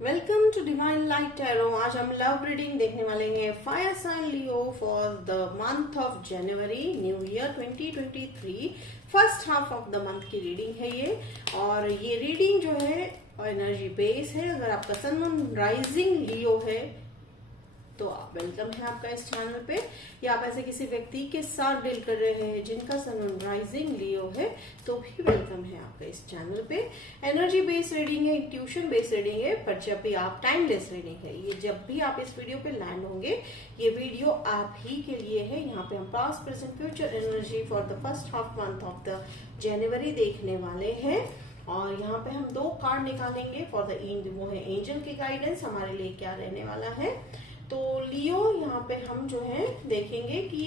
Welcome to divine light tarot. आज हम love reading देखने वाले हैं fire sign Leo for the month of January new year 2023। First half of the month की reading है ये, और ये रीडिंग जो है एनर्जी बेस है। अगर आपका सन मून राइजिंग लियो है तो वेलकम है आपका इस चैनल पे, या आप ऐसे किसी व्यक्ति के साथ डील कर रहे हैं जिनका सन मून राइजिंग लियो है तो भी वेलकम है आपका इस चैनल पे। एनर्जी बेस्ड रीडिंग है, ट्यूशन बेस्ड रीडिंग है, पर जब भी आप टाइमलेस रीडिंग है, ये जब भी आप इस वीडियो पे लैंड होंगे ये वीडियो आप ही के लिए है। यहाँ पे हम past present future energy for the first half month of the January देखने वाले हैं। और यहाँ पे हम 2 कार्ड निकालेंगे फॉर द वो है एंजल की गाइडेंस हमारे लिए क्या रहने वाला है। तो लियो यहाँ पे हम जो है देखेंगे कि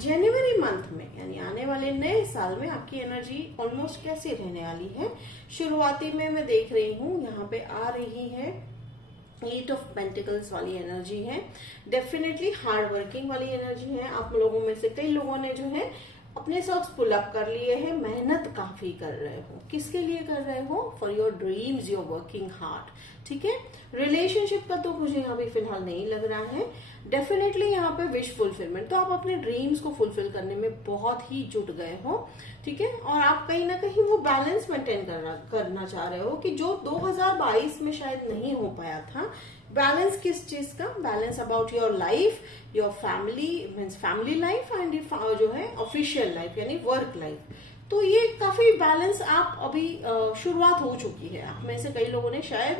जनवरी मंथ में यानी आने वाले नए साल में आपकी एनर्जी ऑलमोस्ट कैसी रहने वाली है। शुरुआती में मैं देख रही हूँ यहाँ पे आ रही है 8 ऑफ पेंटिकल्स वाली एनर्जी है। डेफिनेटली हार्ड वर्किंग वाली एनर्जी है। आप लोगों में से कई लोगों ने जो है अपने सॉक्स पुल अप कर लिए हैं, मेहनत काफी कर रहे हो। किसके लिए कर रहे हो? For your dreams, your working hard. ठीक है, रिलेशनशिप का तो मुझे यहाँ भी फिलहाल नहीं लग रहा है। डेफिनेटली यहाँ पे विश फुलफिलमेंट, तो आप अपने ड्रीम्स को फुलफिल करने में बहुत ही जुट गए हो। ठीक है, और आप कहीं ना कहीं वो बैलेंस मेंटेन करना चाह रहे हो कि जो 2022 में शायद नहीं हो पाया था। बैलेंस किस चीज का? Balance about your life, your family means family life and जो है ऑफिशियल लाइफ यानी वर्क लाइफ। तो ये काफी बैलेंस आप अभी शुरुआत हो चुकी है। आप में से कई लोगों ने शायद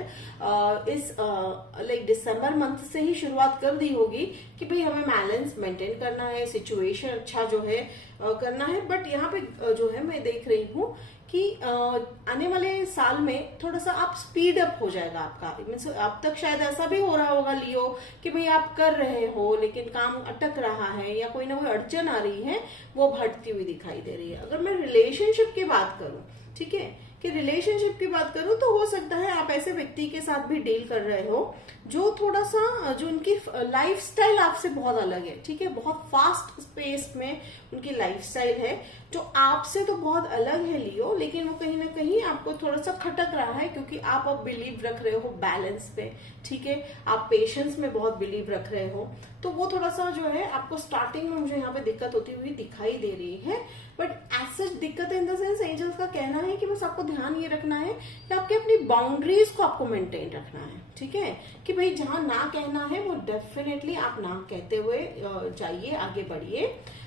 इस लाइक दिसंबर मंथ से ही शुरुआत कर दी होगी कि भाई हमें बैलेंस मेंटेन करना है, सिचुएशन अच्छा जो है करना है। बट यहाँ पे जो है मैं देख रही हूँ कि आने वाले साल में थोड़ा सा आप स्पीड अप हो जाएगा आपका। मीन्स अब तक शायद ऐसा भी हो रहा होगा लियो कि भाई आप कर रहे हो लेकिन काम अटक रहा है या कोई ना कोई अड़चन आ रही है, वो बढ़ती हुई दिखाई दे रही है। अगर मैं रिलेशनशिप की बात करूं, ठीक है, कि रिलेशनशिप की बात करूं तो हो सकता है आप ऐसे व्यक्ति के साथ भी डील कर रहे हो जो थोड़ा सा जो उनकी लाइफस्टाइल आपसे बहुत अलग है। ठीक है, बहुत फास्ट स्पेस में उनकी लाइफस्टाइल है जो आपसे तो बहुत अलग है लियो, लेकिन वो कहीं ना कहीं आपको थोड़ा सा खटक रहा है क्योंकि आप अब बिलीव रख रहे हो बैलेंस पे। ठीक है, आप पेशेंस में बहुत बिलीव रख रहे हो, तो वो थोड़ा सा जो है आपको स्टार्टिंग में मुझे यहाँ पे दिक्कत होती हुई दिखाई दे रही है। बट एज सच दिक्कत इन द सेंस एंजल्स का कहना है कि बस आपको ध्यान ये रखना है कि आपके अपनी बाउंड्रीज को आपको मेंटेन रखना है। ठीक है, कि भाई जहां ना कहना है वो डेफिनेटली आप ना कहते हुए जाइए, आगे बढ़िए।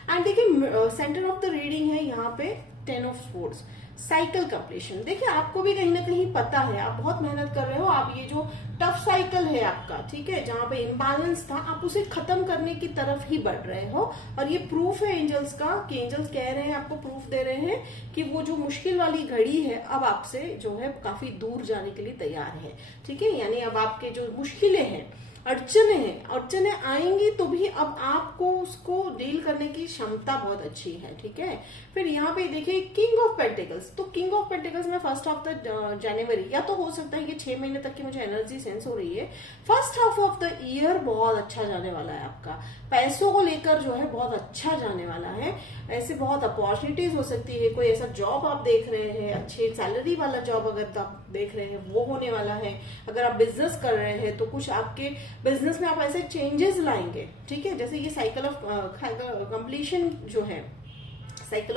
एंड देखिए सेंटर ऑफ द रीडिंग है यहाँ पे 10 ऑफ स्वॉर्ड्स, साइकिल कंप्लीशन। देखिए आपको भी कहीं ना कहीं पता है, आप बहुत मेहनत कर रहे हो। आप ये जो टफ साइकिल है आपका, ठीक है, जहां पे इम्बैलेंस था, आप उसे खत्म करने की तरफ ही बढ़ रहे हो। और ये प्रूफ है एंजल्स का कि एंजल्स कह रहे हैं, आपको प्रूफ दे रहे हैं कि वो जो मुश्किल वाली घड़ी है अब आपसे जो है काफी दूर जाने के लिए तैयार है। ठीक है, यानी अब आपके जो मुश्किलें हैं, अड़चने आएंगी तो भी अब आपको उसको डील करने की क्षमता बहुत अच्छी है। ठीक है, फिर यहाँ पे देखिए किंग ऑफ पेंटिकल्स। तो किंग ऑफ पेंटिकल्स में फर्स्ट हाफ द जनवरी, या तो हो सकता है कि 6 महीने तक की मुझे एनर्जी सेंस हो रही है। First half of the year बहुत अच्छा जाने वाला है आपका, पैसों को लेकर जो है बहुत अच्छा जाने वाला है। ऐसे बहुत अपॉर्चुनिटीज हो सकती है, कोई ऐसा जॉब आप देख रहे हैं, अच्छे सैलरी वाला जॉब अगर आप देख रहे हैं वो होने वाला है। अगर आप बिजनेस कर रहे हैं तो कुछ आपके बिजनेस में आप ऐसे चेंजेस लाएंगे। ठीक है, जैसे ये साइकिल ऑफ कंप्लीशन जो है, साइकिल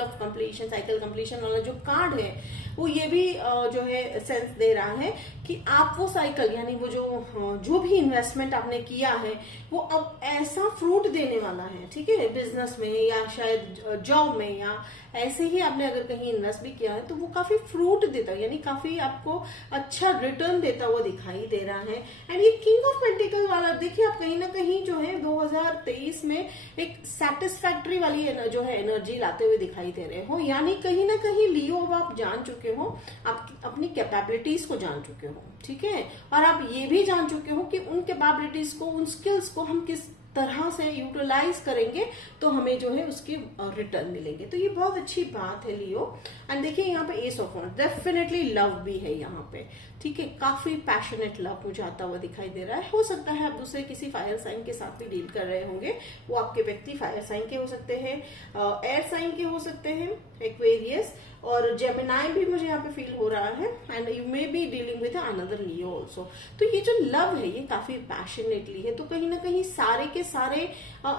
कंप्लीशन वाला जो कार्ड है वो ये भी जो है सेंस दे रहा है कि आप वो साइकिल यानी वो जो भी इन्वेस्टमेंट आपने किया है वो अब ऐसा फ्रूट देने वाला है। ठीक है, बिजनेस में या शायद जॉब में या ऐसे ही आपने अगर कहीं इन्वेस्ट भी किया है तो वो काफी फ्रूट देता है, यानी काफी आपको अच्छा रिटर्न देता हुआ दिखाई दे रहा है। एंड ये किंग ऑफ पेंटिकल वाला देखिए आप कहीं ना कहीं जो है 2023 में एक सेटिस्फैक्ट्री वाली जो है एनर्जी लाते हुए दिखाई दे रहे हो। यानी कहीं ना कहीं लियो अब आप जान चुके हो, आप अपनी कैपेबिलिटीज को जान चुके हो। ठीक है, और आप ये भी जान चुके हो कि उन कैपेबिलिटीज को, उन स्किल्स को हम किस तरह से यूटिलाइज करेंगे तो हमें जो है उसके रिटर्न मिलेंगे। तो ये बहुत अच्छी बात है लियो। एंड देखिए यहाँ पे S of wands, definitely love भी है यहाँ पे। ठीक है, काफी पैशनेट लव मुझे आता हुआ दिखाई दे रहा है। हो सकता है आप दूसरे किसी फायर साइन के साथ भी डील कर रहे होंगे। वो आपके व्यक्ति फायर साइन के हो सकते हैं, एयर साइन के हो सकते हैं, एक्वेरियस, और जेमिनाई भी मुझे यहाँ पे फील हो रहा है, and you may be dealing with another Leo also. तो ये जो लव है ये काफी पैशनेटली है, तो कहीं ना कहीं सारे के सारे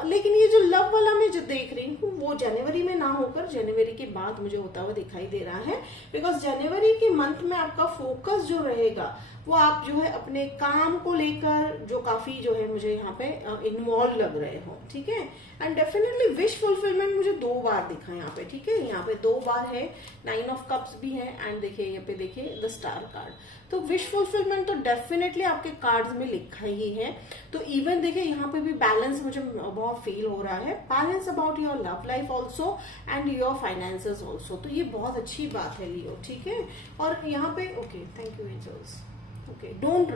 लेकिन ये जो लव वाला मैं जो देख रही हूँ वो जनवरी में ना होकर जनवरी के बाद मुझे होता हुआ दिखाई दे रहा है, बिकॉज जनवरी के मंथ में आपका फोकस जो रहेगा वो आप जो है अपने काम को लेकर जो काफी जो है मुझे यहाँ पे इन्वॉल्व लग रहे हो, ठीक है। एंड डेफिनेटली विश फुलफिलमेंट मुझे 2 बार दिखा यहाँ पे, ठीक है। यहाँ पे 2 बार है, 9 ऑफ कप्स भी है, एंड देखिए यहाँ पे देखिए द स्टार कार्ड। तो विश फुलफिलमेंट तो डेफिनेटली आपके कार्ड्स में लिखा ही है। तो इवन देखिए यहाँ पे भी बैलेंस मुझे बहुत फील हो रहा है, balance about your love life also and your finances also. तो ये बहुत अच्छी बात है लियो, ठीक है। और यहाँ पे okay, thank you angels. Okay, don't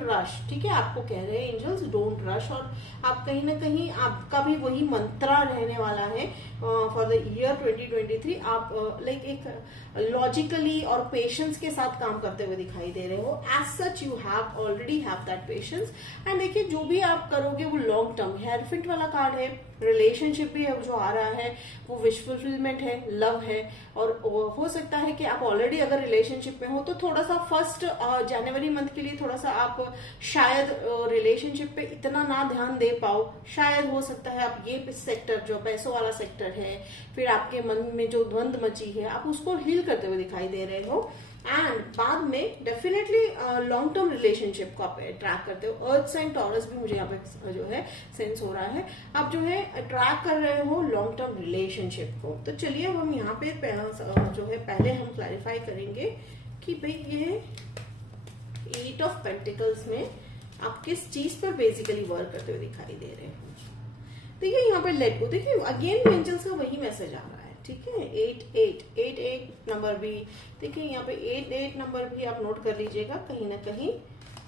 rush, ठीक है। आपको कह रहे हैं एंजल्स डोंट रश, और आप कहीं ना कहीं आपका भी वही मंत्रा रहने वाला है फॉर द ईयर 2023। आप लाइक एक लॉजिकली और पेशेंस के साथ काम करते हुए दिखाई दे रहे हो। As such you have already have that patience, and देखिए जो भी आप करोगे वो लॉन्ग टर्म है। हेयरफिट वाला कार्ड है, रिलेशनशिप भी है जो आ रहा है, वो विश फुलफिलमेंट है, लव है, और हो सकता है कि आप ऑलरेडी अगर रिलेशनशिप में हो तो थोड़ा सा फर्स्ट जनवरी मंथ के लिए थोड़ा सा आप शायद रिलेशनशिप पे इतना ना ध्यान दे पाओ। शायद हो सकता है आप ये सेक्टर जो पैसों वाला सेक्टर है, फिर आपके मन में जो द्वंद मची है, आप उसको हील करते हुए दिखाई दे रहे हो। एंड बाद में डेफिनेटली लॉन्ग टर्म रिलेशनशिप को आप ट्रैक करते हो। अर्थ साइन टॉरस भी मुझे यहाँ पे जो है सेंस हो रहा है, आप जो है ट्रैक कर रहे हो लॉन्ग टर्म रिलेशनशिप को। तो चलिए अब हम यहाँ पे जो है पहले हम क्लैरिफाई करेंगे कि भाई ये 8 ऑफ पेंटिकल्स में आप किस चीज पर बेसिकली वर्क करते हुए दिखाई दे रहे हो। देखिए यहाँ पे लेट गो, देखिए अगेन एंजल्स का वही मैसेज आ रहा है, ठीक है। 8 नंबर भी देखिए यहाँ पे 8 नंबर भी आप नोट कर लीजिएगा, कहीं ना कहीं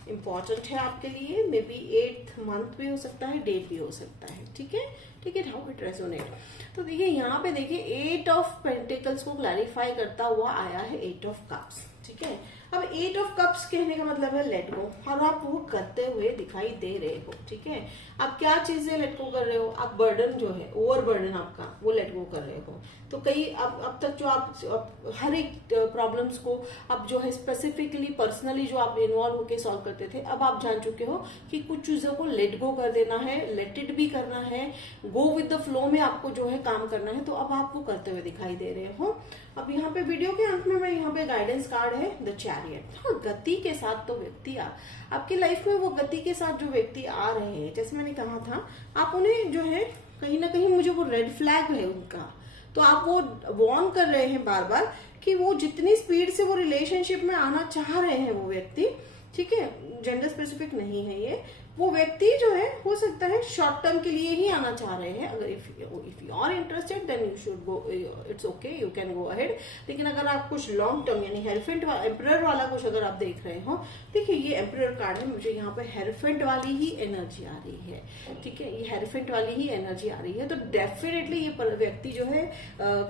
इंपॉर्टेंट है आपके लिए। मे बी 8th मंथ भी हो सकता है, डेट भी हो सकता है, ठीक है, ठीक है। How it resonate. तो देखिए यहाँ पे देखिए 8 ऑफ पेंटिकल्स को क्लैरिफाई करता हुआ आया है 8 ऑफ कप्स, ठीक है। अब 8 ऑफ कप्स कहने का मतलब है लेट गो, और आप वो करते हुए दिखाई दे रहे हो, ठीक है। आप क्या चीजें लेट गो कर रहे हो, आप बर्डन जो है ओवर बर्डन आपका वो लेट गो कर रहे हो। तो कई अब तक जो आप हर एक प्रॉब्लम्स को अब जो है स्पेसिफिकली पर्सनली जो आप इन्वॉल्व होके सॉल्व करते थे, अब आप जान चुके हो कि कुछ चीजों को लेट गो कर देना है, लेट इट भी करना है, गो विद द फ्लो में आपको जो है काम करना है। तो अब आप वो करते हुए दिखाई दे रहे हो। अब यहाँ पे वीडियो के अंत में मैं यहाँ पे गाइडेंस कार्ड है द चैरियट। हाँ, गति के साथ तो व्यक्ति आपकी लाइफ में वो गति के साथ जो व्यक्ति आ रहे हैं, जैसे मैंने कहा था, आप उन्हें जो है कहीं ना कहीं मुझे वो रेड फ्लैग है उनका, तो आप वो वार्न कर रहे हैं बार बार कि वो जितनी स्पीड से वो रिलेशनशिप में आना चाह रहे हैं वो व्यक्ति, ठीक है, जेंडर स्पेसिफिक नहीं है ये, वो व्यक्ति जो है हो सकता है शॉर्ट टर्म के लिए ही आना चाह रहे हैं। अगर if you are interested then you should go, it's okay, you can go ahead. लेकिन अगर आप कुछ लॉन्ग टर्म यानी हेरफेंट वाला एम्परर वाला कुछ अगर आप देख रहे हो, देखिए ये एम्परर कार्ड है, मुझे यहाँ पे हेरफेंट वाली ही एनर्जी आ रही है, ठीक है, ये हेरफेंट वाली ही एनर्जी आ रही है। तो डेफिनेटली ये व्यक्ति जो है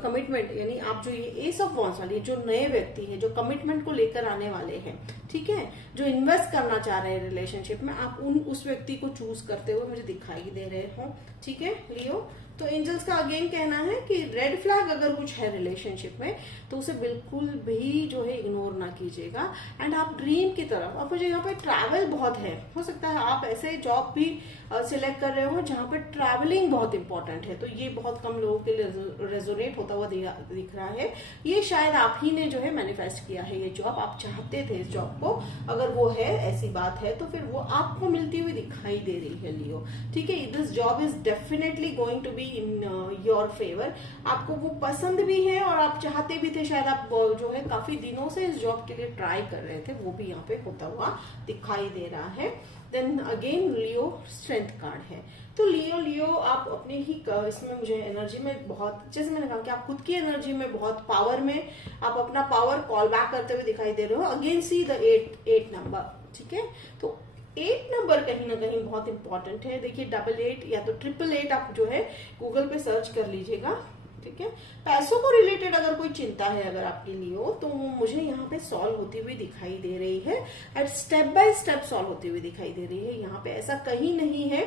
कमिटमेंट यानी आप जो ये एस ऑफ वॉन्ड्स वाली जो नए व्यक्ति है जो कमिटमेंट को लेकर आने वाले हैं, ठीक है, जो इन्वेस्ट करना चाह रहे हैं रिलेशनशिप में, आप उस व्यक्ति को चूज करते हुए मुझे दिखाई दे रहे हो, ठीक है लियो। तो एंजल्स का अगेन कहना है कि रेड फ्लैग अगर कुछ है रिलेशनशिप में तो उसे बिल्कुल भी जो है इग्नोर ना कीजिएगा। एंड आप ड्रीम की तरफ, अब मुझे यहाँ पे ट्रैवल बहुत है, हो सकता है आप ऐसे जॉब भी सिलेक्ट कर रहे हो जहाँ पे ट्रैवलिंग बहुत इंपॉर्टेंट है, तो ये बहुत कम लोगों के लिए रेजोनेट होता हुआ दिख रहा है। ये शायद आप ही ने जो है मैनिफेस्ट किया है, ये जॉब आप चाहते थे, इस जॉब को अगर वो है ऐसी बात है तो फिर वो आपको मिलती हुई दिखाई दे रही है लियो, ठीक है। This job is definitely going to be in your favour, आपको वो पसंद भी है और आप चाहते भी थे, शायद आप जो है काफी दिनों से इस जॉब के लिए ट्राई कर रहे थे, वो भी यहाँ पे होता हुआ दिखाई दे रहा है। देन अगेन लियो स्ट्रेंथ कार्ड है, तो लियो आप अपने ही इसमें मुझे एनर्जी में बहुत, जैसे मैंने कहा कि आप खुद की एनर्जी में बहुत पावर में आप अपना पावर कॉल बैक करते हुए दिखाई दे रहे हो। अगेन सी द 8 नंबर, ठीक है, तो 8 नंबर कहीं ना कहीं बहुत इंपॉर्टेंट है। देखिए 88 या तो 888 आप जो है गूगल पे सर्च कर लीजिएगा, ठीक है। पैसों को रिलेटेड अगर कोई चिंता है अगर आपके लिए तो मुझे यहाँ पे सॉल्व होती हुई दिखाई दे रही है, and step by step solve होती हुई दिखाई दे रही है। यहाँ पे ऐसा कहीं नहीं है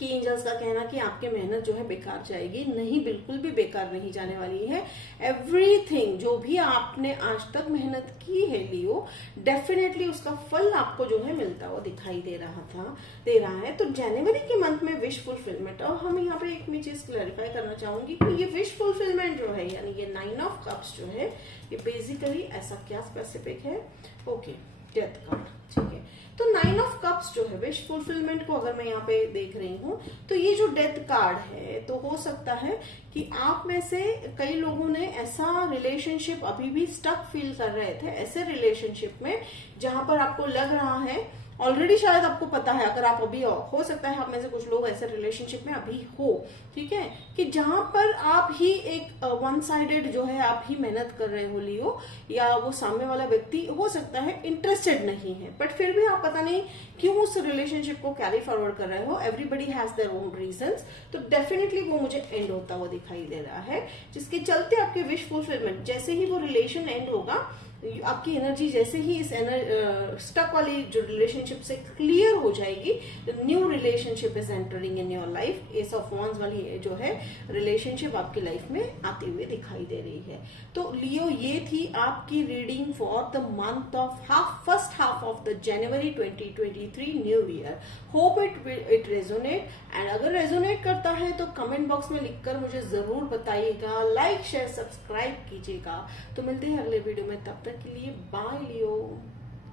कि एंजल्स का कहना कि आपकी मेहनत जो है बेकार जाएगी, नहीं, बिल्कुल भी बेकार नहीं जाने वाली है। एवरीथिंग जो भी आपने आज तक मेहनत की है लियो, डेफिनेटली उसका फल आपको जो है मिलता हुआ दिखाई दे रहा है। तो जनवरी के मंथ में विश फुलफिलमेंट, और हम यहाँ पे एक मैं चीज क्लैरिफाई करना चाहूंगी कि ये विश फुलफिलमेंट जो है, यानी ये 9 ऑफ कप्स जो है, ये बेसिकली ऐसा क्या स्पेसिफिक है, ओके, डेथ कार्ड, ठीक है। तो 9 ऑफ कप्स जो है विश फुलफिलमेंट को अगर मैं यहाँ पे देख रही हूँ, तो ये जो डेथ कार्ड है, तो हो सकता है कि आप में से कई लोगों ने ऐसा रिलेशनशिप अभी भी स्टक फील कर रहे थे, ऐसे रिलेशनशिप में जहां पर आपको लग रहा है, ऑलरेडी शायद आपको पता है, अगर आप अभी, हो सकता है आप में से कुछ लोग ऐसे रिलेशनशिप में अभी हो, ठीक है, कि जहां पर आप ही एक वन साइडेड जो है आप ही मेहनत कर रहे हो लियो, या वो सामने वाला व्यक्ति हो सकता है इंटरेस्टेड नहीं है, बट फिर भी आप पता नहीं क्यों उस रिलेशनशिप को कैरी फॉरवर्ड कर रहे हो। Everybody has their own reasons, तो डेफिनेटली वो मुझे एंड होता हुआ दिखाई दे रहा है, जिसके चलते आपके विश फुलफिलमेंट, जैसे ही वो रिलेशन एंड होगा, आपकी एनर्जी जैसे ही इस स्टक वाली जो रिलेशनशिप से क्लियर हो जाएगी, new relationship is entering in your life. S of wands वाली जो है रिलेशनशिप आपकी लाइफ में आते हुए दिखाई दे रही है। तो लियो, ये थी आपकी reading for the month of first half of the January 2023 new year. Hope it resonate, and अगर रेजोनेट करता है तो कमेंट बॉक्स में लिखकर मुझे जरूर बताइएगा, लाइक शेयर सब्सक्राइब कीजिएगा। तो मिलते हैं अगले वीडियो में, तब तक के लिए बाय लियो।